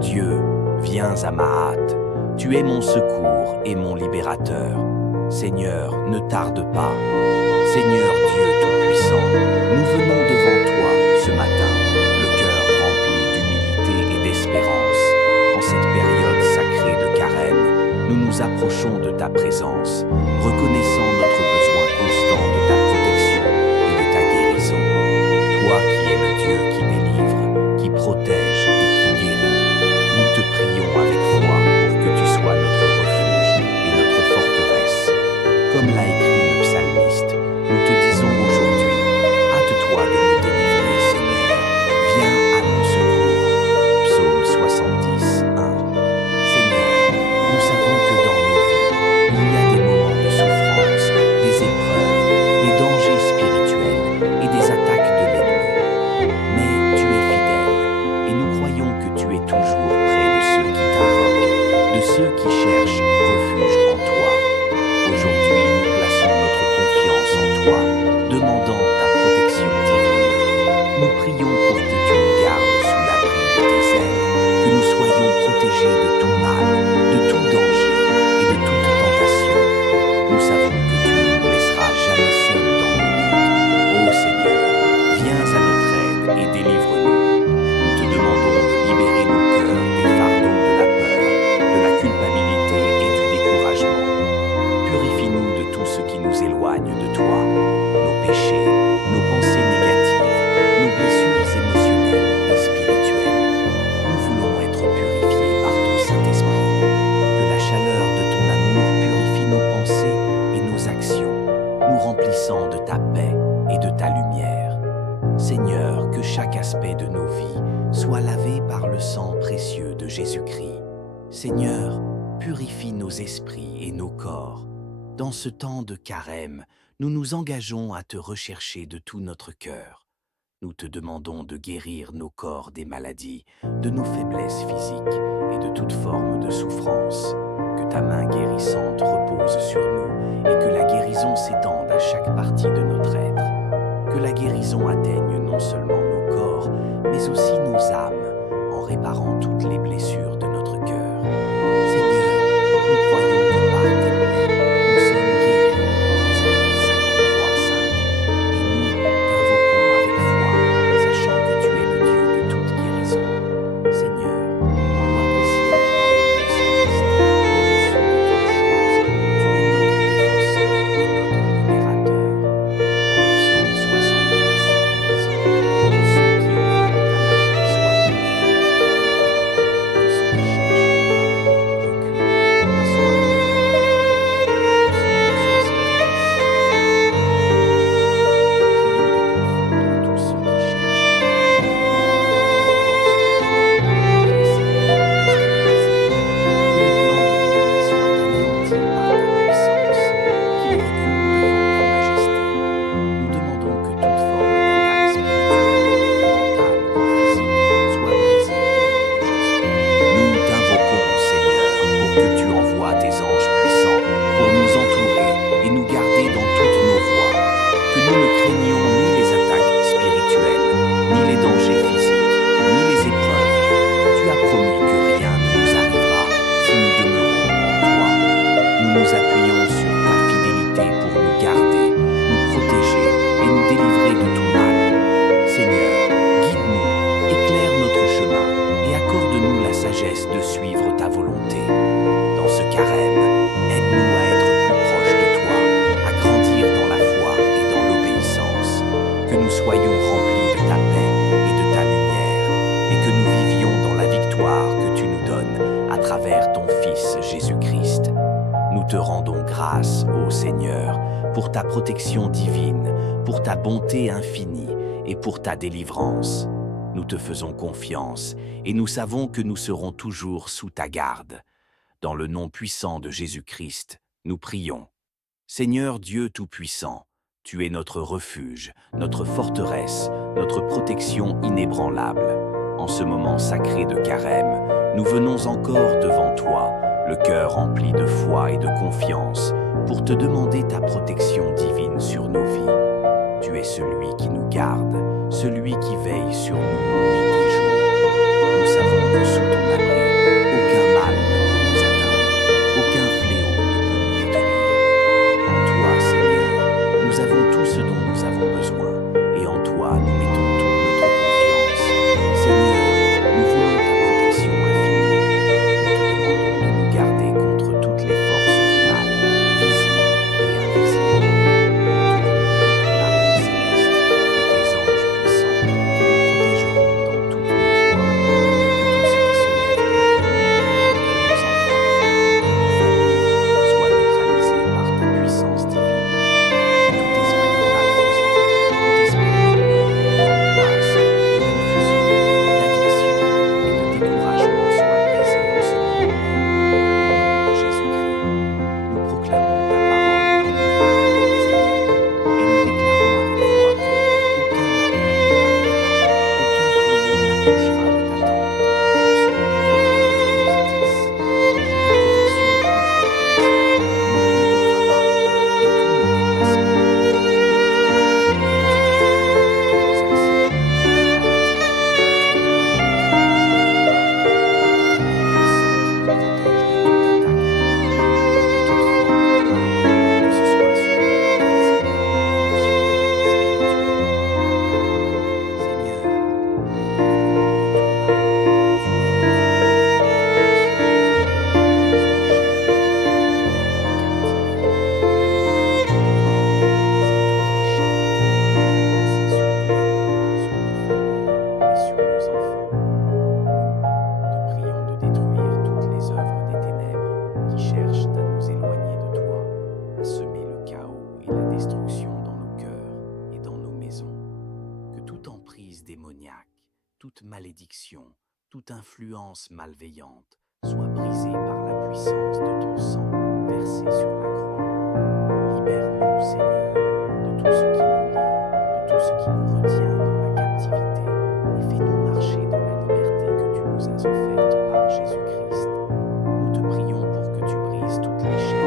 Dieu, viens à ma hâte. Tu es mon secours et mon libérateur. Seigneur, ne tarde pas. Seigneur Dieu Tout-Puissant, nous venons devant toi ce matin, le cœur rempli d'humilité et d'espérance. En cette période sacrée de carême, nous nous approchons de ta présence, reconnaissant notre besoin constant de ta protection et de ta guérison. Toi qui es le Dieu qui délivre, qui protège et qui guérit, nous te prions avec foi pour que tu sois notre refuge et notre forteresse. Comme l'a écrit le psalmiste, nous te disons aujourd'hui, hâte-toi de me délivrer, Seigneur, viens à mon secours. Psaume 70, 1. Seigneur, nous savons que dans nos vies, il y a des moments de souffrance, des épreuves, des dangers spirituels et des attaques de l'ennemi. Mais tu es fidèle, et nous croyons que tu es toujours près de ceux qui t'invoquent, de ceux qui cherchent refuge en toi. Aujourd'hui, nous plaçons notre confiance en toi, demandant ta protection divine. Nous prions pour que tu nous gardes sous l'abri de tes ailes, que nous soyons protégés de tout mal, de tout danger et de toute tentation. Nous savons que tu ne nous laisseras jamais seuls dans nos luttes. Ô Seigneur, viens à notre aide et délivre-nous. Nous te demandons de libérer nos cœurs des fardeaux de la peur, de la culpabilité et du découragement. Purifie-nous de tout ce qui nous éloigne de toi, nos péchés, nos pensées négatives, nos blessures émotionnelles et spirituelles. Nous voulons être purifiés par ton Saint-Esprit. Que la chaleur de ton amour purifie nos pensées jamais de nos vies soient lavés par le sang précieux de Jésus-Christ. Seigneur, purifie nos esprits et nos corps. Dans ce temps de carême, nous nous engageons à te rechercher de tout notre cœur. Nous te demandons de guérir nos corps des maladies, de nos faiblesses physiques et de toute forme de souffrance. Que ta main guérissante repose sur nous et que la guérison s'étende à chaque partie de notre être. Que la guérison atteigne non seulement nos corps, mais aussi nos âmes, en réparant toutes les blessures de notre cœur. Seigneur, nous croyons que par tes plaies, nous sommes guéris. Ésaïe 53:5. Et nous t'invoquons avec foi, sachant que tu es le Dieu de toute guérison. Seigneur, toi qui sièges dans les lieux célestes, au-dessus de toutes choses, tu es notre défenseur et notre libérateur. Psaume 70, disant que ceux qui ont vu ta magie soient que ceux qui cherchent ta reculent et soient de suivre ta volonté. Dans ce carême, aide-nous à être plus proches de toi, à grandir dans la foi et dans l'obéissance, que nous soyons remplis de ta paix et de ta lumière, et que nous vivions dans la victoire que tu nous donnes à travers ton Fils Jésus-Christ. Nous te rendons grâce, ô Seigneur, pour ta protection divine, pour ta bonté infinie et pour ta délivrance. Nous te faisons confiance et nous savons que nous serons toujours sous ta garde. Dans le nom puissant de Jésus-Christ, nous prions. Seigneur Dieu Tout-Puissant, tu es notre refuge, notre forteresse, notre protection inébranlable. En ce moment sacré de carême, nous venons encore devant toi, le cœur rempli de foi et de confiance, pour te demander ta protection divine sur nos vies. Tu es celui qui nous garde, celui qui veille sur nous nuit et jour. Nous savons que sous ton abri, aucun mal ne peut nous atteindre, aucun fléau ne peut nous détruire. En toi, Seigneur, nous avons tout ce dont nous avons besoin, et en toi, nous mettons toute notre confiance. Seigneur, nous voulons ta protection infinie. Nous te demandons de nous garder contre toutes les forces du mal, visibles et invisibles. Nous te demandons de ton armée céleste et tes anges puissants qui nous protégeront dans toutes nos voies, que tout ce qui se lève toute malédiction, toute influence malveillante soit brisée par la puissance de ton sang versé sur la croix. Libère-nous, Seigneur, de tout ce qui nous lie, de tout ce qui nous retient dans la captivité, et fais-nous marcher dans la liberté que tu nous as offerte par Jésus-Christ. Nous te prions pour que tu brises toutes les chaînes.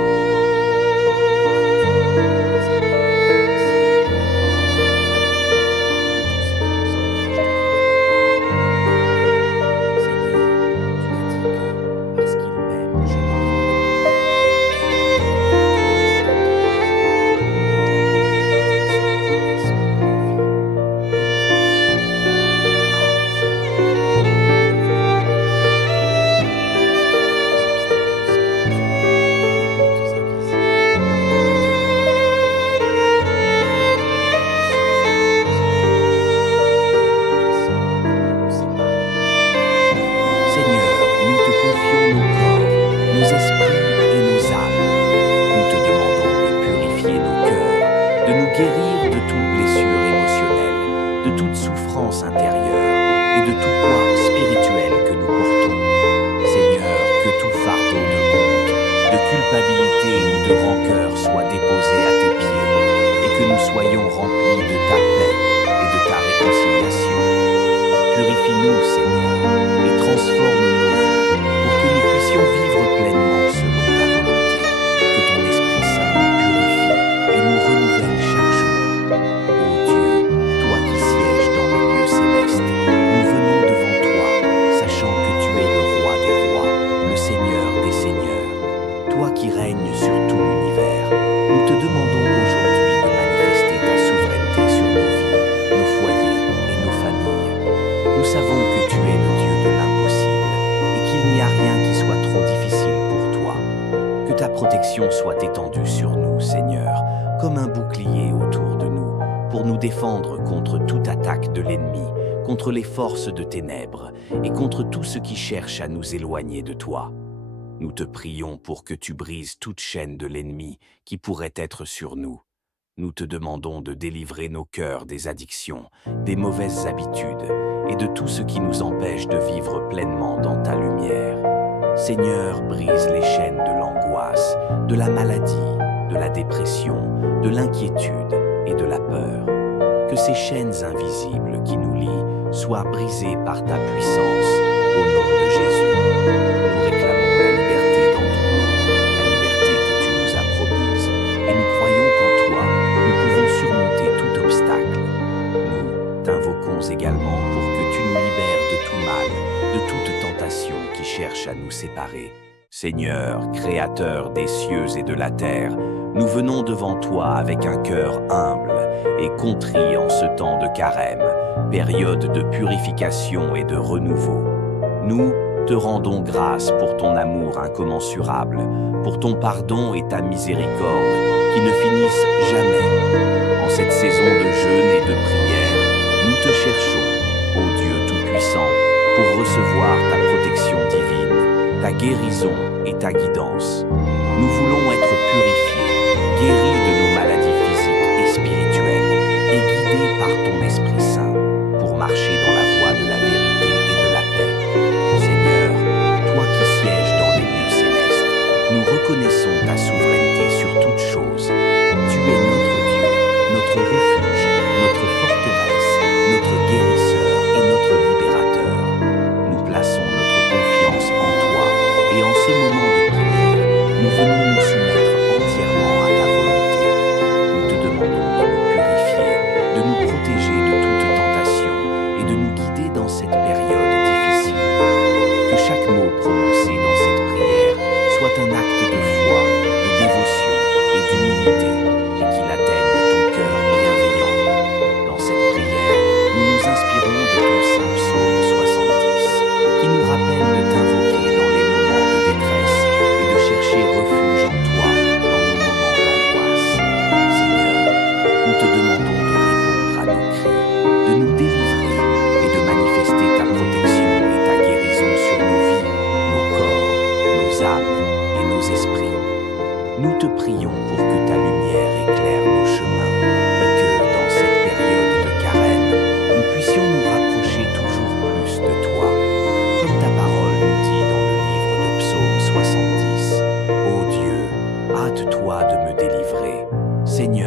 Guérir de toute blessure émotionnelle, de toute souffrance intérieure et de tout poids spirituel que nous portons. Seigneur, que tout fardeau de honte, de culpabilité ou de rancœur soit déposé à tes pieds et que nous soyons remplis de ta paix et de ta réconciliation. Purifie-nous, Seigneur, et transforme nos vies pour que nous puissions vivre pleinement selon ta volonté. Que ton Esprit Saint nous purifie et nous renouvelle chaque jour. Ô Dieu, toi qui sièges dans les lieux célestes, nous venons devant toi, sachant que tu es le roi des rois, le Seigneur des seigneurs. Toi qui règnes sur tout l'univers, nous te demandons aujourd'hui de manifester ta souveraineté sur nos vies, nos foyers et nos familles. Nous savons que tu es le Dieu de l'impossible et qu'il n'y a rien qui soit trop difficile pour toi. Que ta protection soit étendue sur nous, Seigneur, comme un bouclier autour de nous, pour nous défendre contre toute attaque de l'ennemi, contre les forces de ténèbres et contre tout ce qui cherche à nous éloigner de toi. Nous te prions pour que tu brises toute chaîne de l'ennemi qui pourrait être sur nous. Nous te demandons de délivrer nos cœurs des addictions, des mauvaises habitudes et de tout ce qui nous empêche de vivre pleinement dans ta lumière. Seigneur, brise les chaînes de l'angoisse, de la maladie, de la dépression, de l'inquiétude et de la peur. Que ces chaînes invisibles qui nous lient soient brisées par ta puissance, au nom de Jésus. Nous réclamons la liberté dans ton nom, la liberté que tu nous as promise, et nous croyons qu'en toi, nous pouvons surmonter tout obstacle. Nous t'invoquons également pour que tu nous libères de tout mal, de toute tentation qui cherche à nous séparer. Seigneur, Créateur des cieux et de la terre, nous venons devant toi avec un cœur humble et contrit en ce temps de carême, période de purification et de renouveau. Nous te rendons grâce pour ton amour incommensurable, pour ton pardon et ta miséricorde qui ne finissent jamais. En cette saison de jeûne et de prière, nous te cherchons, ô Dieu Tout-Puissant, pour recevoir ta protection divine, ta guérison et ta guidance. Nous voulons être purifiés, guéris de nos maladies physiques et spirituelles et guidés par ton Esprit Saint pour marcher dans la voie de la vérité et de la paix. Seigneur, toi qui sièges dans les lieux célestes, nous reconnaissons ta souveraineté sur toutes choses. Tu es notre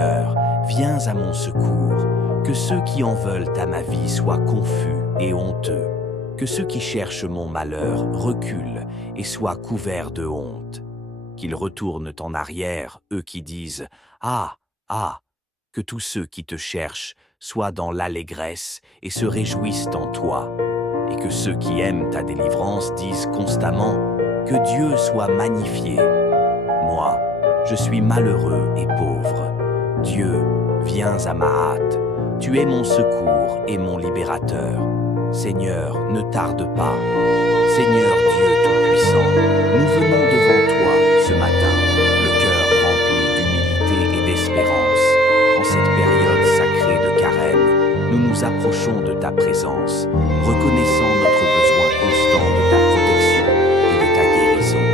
Seigneur, viens à mon secours. Que ceux qui en veulent à ma vie soient confus et honteux. Que ceux qui cherchent mon malheur reculent et soient couverts de honte. Qu'ils retournent en arrière, eux qui disent « Ah, ah !» Que tous ceux qui te cherchent soient dans l'allégresse et se réjouissent en toi. Et que ceux qui aiment ta délivrance disent constamment « Que Dieu soit magnifié !» Moi, je suis malheureux et pauvre. Dieu, viens à ma hâte. Tu es mon secours et mon libérateur. Seigneur, ne tarde pas. Seigneur Dieu Tout-Puissant, nous venons devant toi ce matin, le cœur rempli d'humilité et d'espérance. En cette période sacrée de Carême, nous nous approchons de ta présence, reconnaissant notre besoin constant de ta protection et de ta guérison.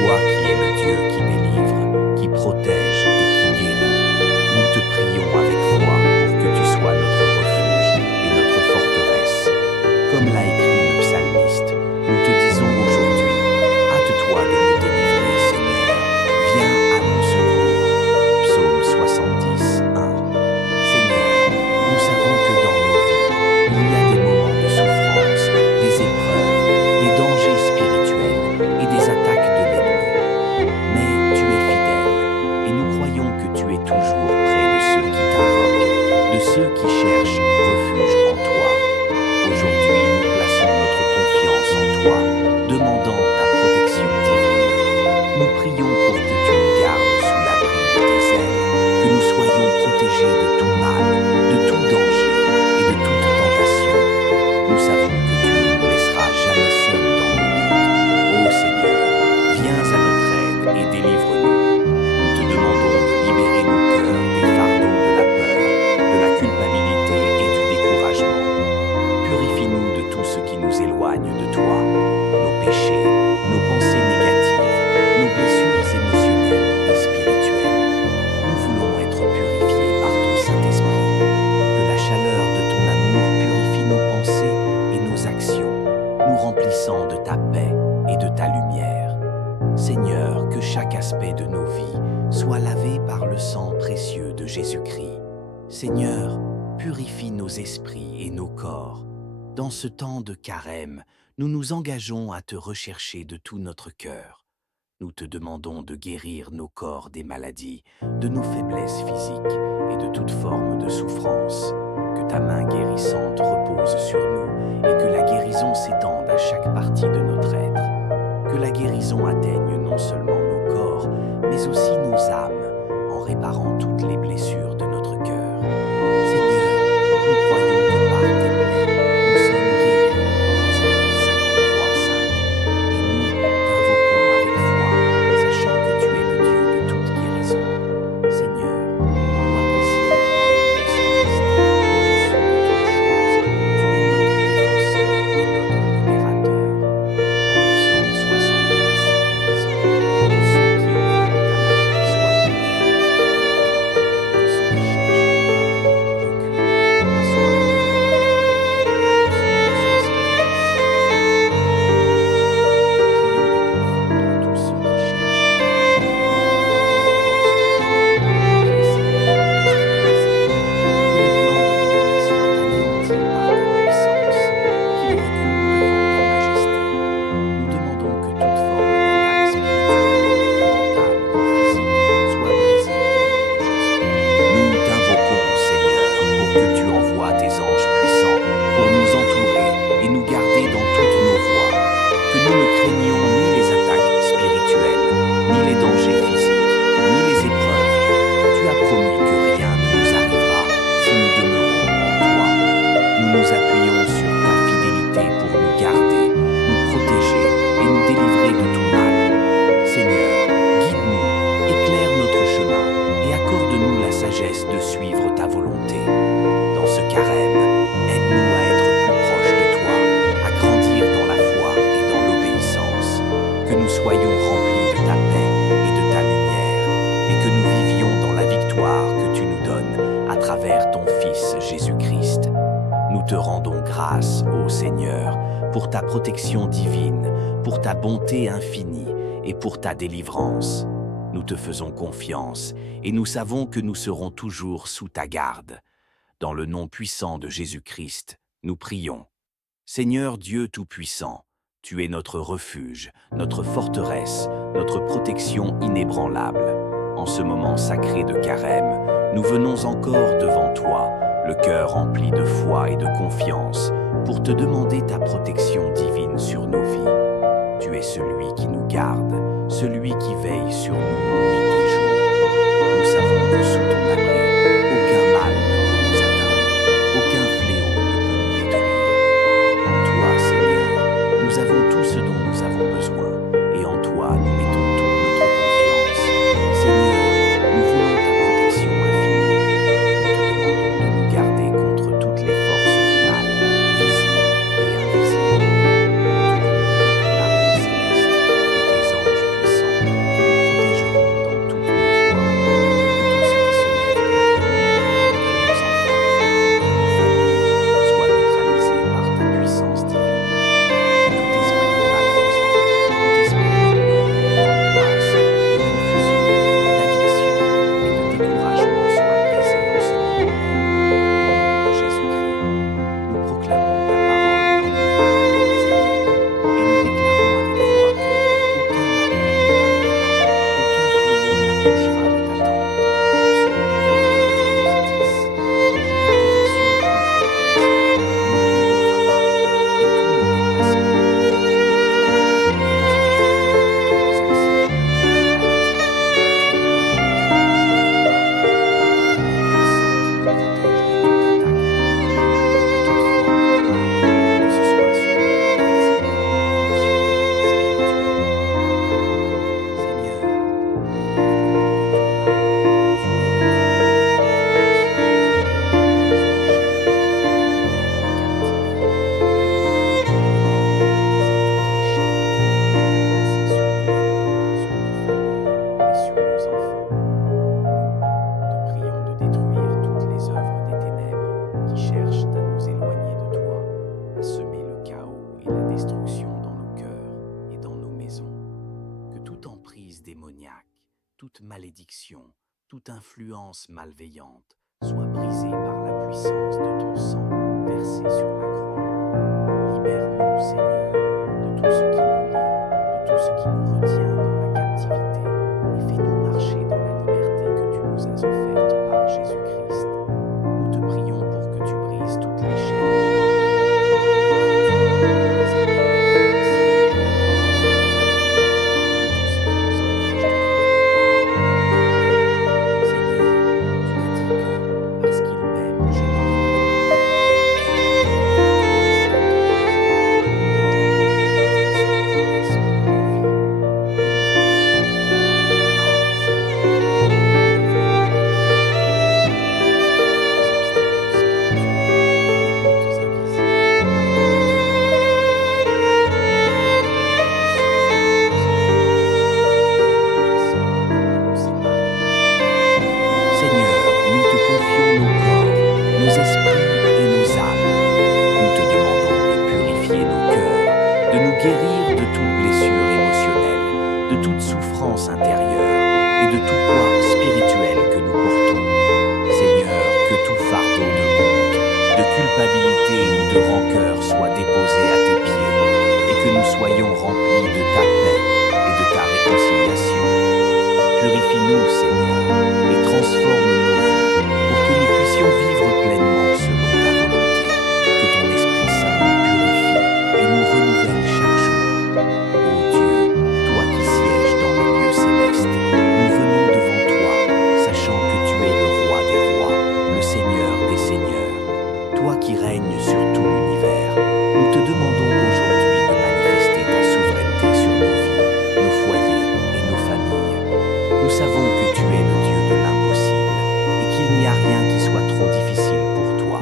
Toi qui es le Dieu qui délivre, qui protège et qui guérit, nous te prions avec foi pour que tu sois notre refuge et notre forteresse. Comme l'a écrit le psalmiste, nous te disons aujourd'hui, hâte-toi de me délivrer, Seigneur, viens à mon secours. Psaume 70, 1. Seigneur, nous savons que dans nos vies, il y a des moments de souffrance, des épreuves, des dangers spirituels et des attaques de l'ennemi. Mais tu es fidèle et nous croyons que tu es toujours près de ceux qui t'invoquent, de ceux qui cherchent refuge en toi. Aujourd'hui, nous plaçons notre confiance en toi, demandant ta protection divine. Nous prions pour que tu nous gardes sous l'abri de tes ailes, que nous soyons protégés de tout mal, de tout danger et de toute tentation. Nous savons que tu ne nous laisseras jamais seuls dans nos luttes. Ô Seigneur, viens à notre aide et délivre-nous. Nous te demandons de libérer nos cœurs des fardeaux de la peur, de la culpabilité et du découragement. Purifie-nous de tout ce qui nous éloigne de toi, nos péchés, nos pensées négatives, nos blessures émotionnelles et spirituelles. Nous voulons être purifiés par ton Saint-Esprit. Que la chaleur de ton amour purifie nos pensées et nos actions, nous remplissant de ta paix et de ta lumière. Seigneur, que chaque aspect de nos vies soit lavé par le sang précieux de Jésus-Christ. Seigneur, purifie nos esprits et nos corps. Dans ce temps de Carême, nous nous engageons à te rechercher de tout notre cœur. Nous te demandons de guérir nos corps des maladies, de nos faiblesses physiques et de toute forme de souffrance. Que ta main guérissante repose sur nous et que la guérison s'étende à chaque partie de notre être. Que la guérison atteigne non seulement nos corps, mais aussi nos âmes, en réparant toutes les blessures de notre cœur. Seigneur, nous croyons que par tes plaies, nous sommes guéris. Ésaïe 53, 5. Et nous t'invoquons avec foi, sachant que tu es le Dieu de toute guérison. Seigneur, toi qui sièges dans le Saint-Esprit, au-dessus de toutes choses, tu es notre défenseur et notre libérateur. Psaume 70, 10. Que ceux qui ont vu ta main soient confus, que ceux qui te rendons grâce, ô Seigneur, pour ta protection divine, pour ta bonté infinie et pour ta délivrance. Nous te faisons confiance et nous savons que nous serons toujours sous ta garde. Dans le nom puissant de Jésus-Christ, nous prions. Seigneur Dieu Tout-Puissant, tu es notre refuge, notre forteresse, notre protection inébranlable. En ce moment sacré de Carême, nous venons encore devant toi, le cœur rempli de foi et de confiance, pour te demander ta protection divine sur nos vies. Tu es celui qui nous garde, celui qui veille sur nous nuit et jour. Nous savons que sous ton abri, aucun mal ne peut nous atteindre, aucun fléau ne peut nous détruire. En toi, Seigneur, nous avons tout ce dont nous avons besoin, et en toi, nous mettons toute notre confiance. Seigneur, nous voulons ta protection infinie. Nous te demandons de nous garder contre toutes les forces du mal, visibles et invisibles. Nous te demandons ton armée céleste et tes anges puissants qui nous protégeront dans toutes nos voies. Que tout ce qui se lève contre nous, contre nos enfants, contre nos familles, soit neutralisé par ta puissance divine. Que tout esprit malfaisant, tout esprit d'angoisse, de confusion, d'addiction et de découragement soit brisé en ce moment. Au nom de Jésus-Christ, nous proclamons ta parole renouvelée, Seigneur, et nous déclarons avec foi que aucun malheur n'arrivera, aucun fléau n'approchera de ta tente. Psaume 94, 10. Ta protection couvre nos lieux de travail et tous nos déplacements. Démoniaque, toute malédiction, toute influence malveillante soit brisée par la puissance de ton sang versé sur la croix. Libère-nous, Seigneur, de tout ce qui nous lie, de tout ce qui nous retient dans la captivité, et fais-nous marcher dans la liberté que tu nous as offerte par Jésus-Christ. Nous te prions pour que tu brises toutes les chaînes. Guérir de toute blessure émotionnelle, de toute souffrance intérieure et de tout poids spirituel que nous portons. Seigneur, que tout fardeau de honte, de culpabilité ou de rancœur soit déposé à tes pieds et que nous soyons remplis de ta paix et de ta réconciliation. Purifie-nous, Seigneur, et transforme nos vies pour que nous puissions vivre pleinement selon ta volonté. Que ton Esprit Saint nous purifie et nous renouvelle chaque jour. Ô Dieu, toi qui sièges dans les lieux célestes, nous venons devant toi, sachant que tu es le roi des rois, le Seigneur des seigneurs. Toi qui règnes sur tout l'univers, nous te demandons aujourd'hui de manifester ta souveraineté sur nos vies, nos foyers et nos familles. Nous savons que tu es le Dieu de l'impossible et qu'il n'y a rien qui soit trop difficile pour toi.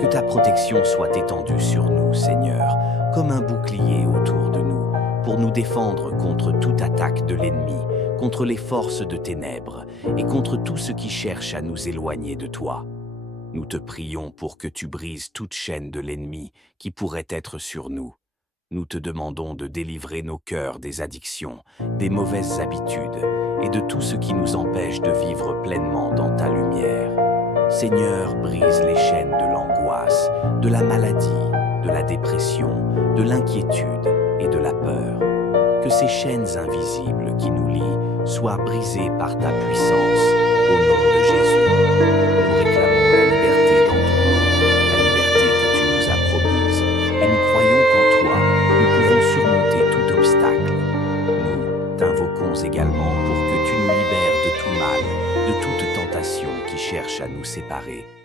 Que ta protection soit étendue sur nous, Seigneur, comme un bouclier autour de nous, pour nous défendre contre toute attaque de l'ennemi, contre les forces de ténèbres et contre tout ce qui cherche à nous éloigner de toi. Nous te prions pour que tu brises toute chaîne de l'ennemi qui pourrait être sur nous. Nous te demandons de délivrer nos cœurs des addictions, des mauvaises habitudes et de tout ce qui nous empêche de vivre pleinement dans ta lumière. Seigneur, brise les chaînes de l'angoisse, de la maladie, de la dépression, de l'inquiétude et de la peur. Que ces chaînes invisibles qui nous lient soient brisées par ta puissance, au nom de Jésus. Nous réclamons la liberté dans ton nom, la liberté que tu nous as promise, et nous croyons qu'en toi, nous pouvons surmonter tout obstacle. Nous t'invoquons également pour que tu nous libères de tout mal, de toute tentation qui cherche à nous séparer.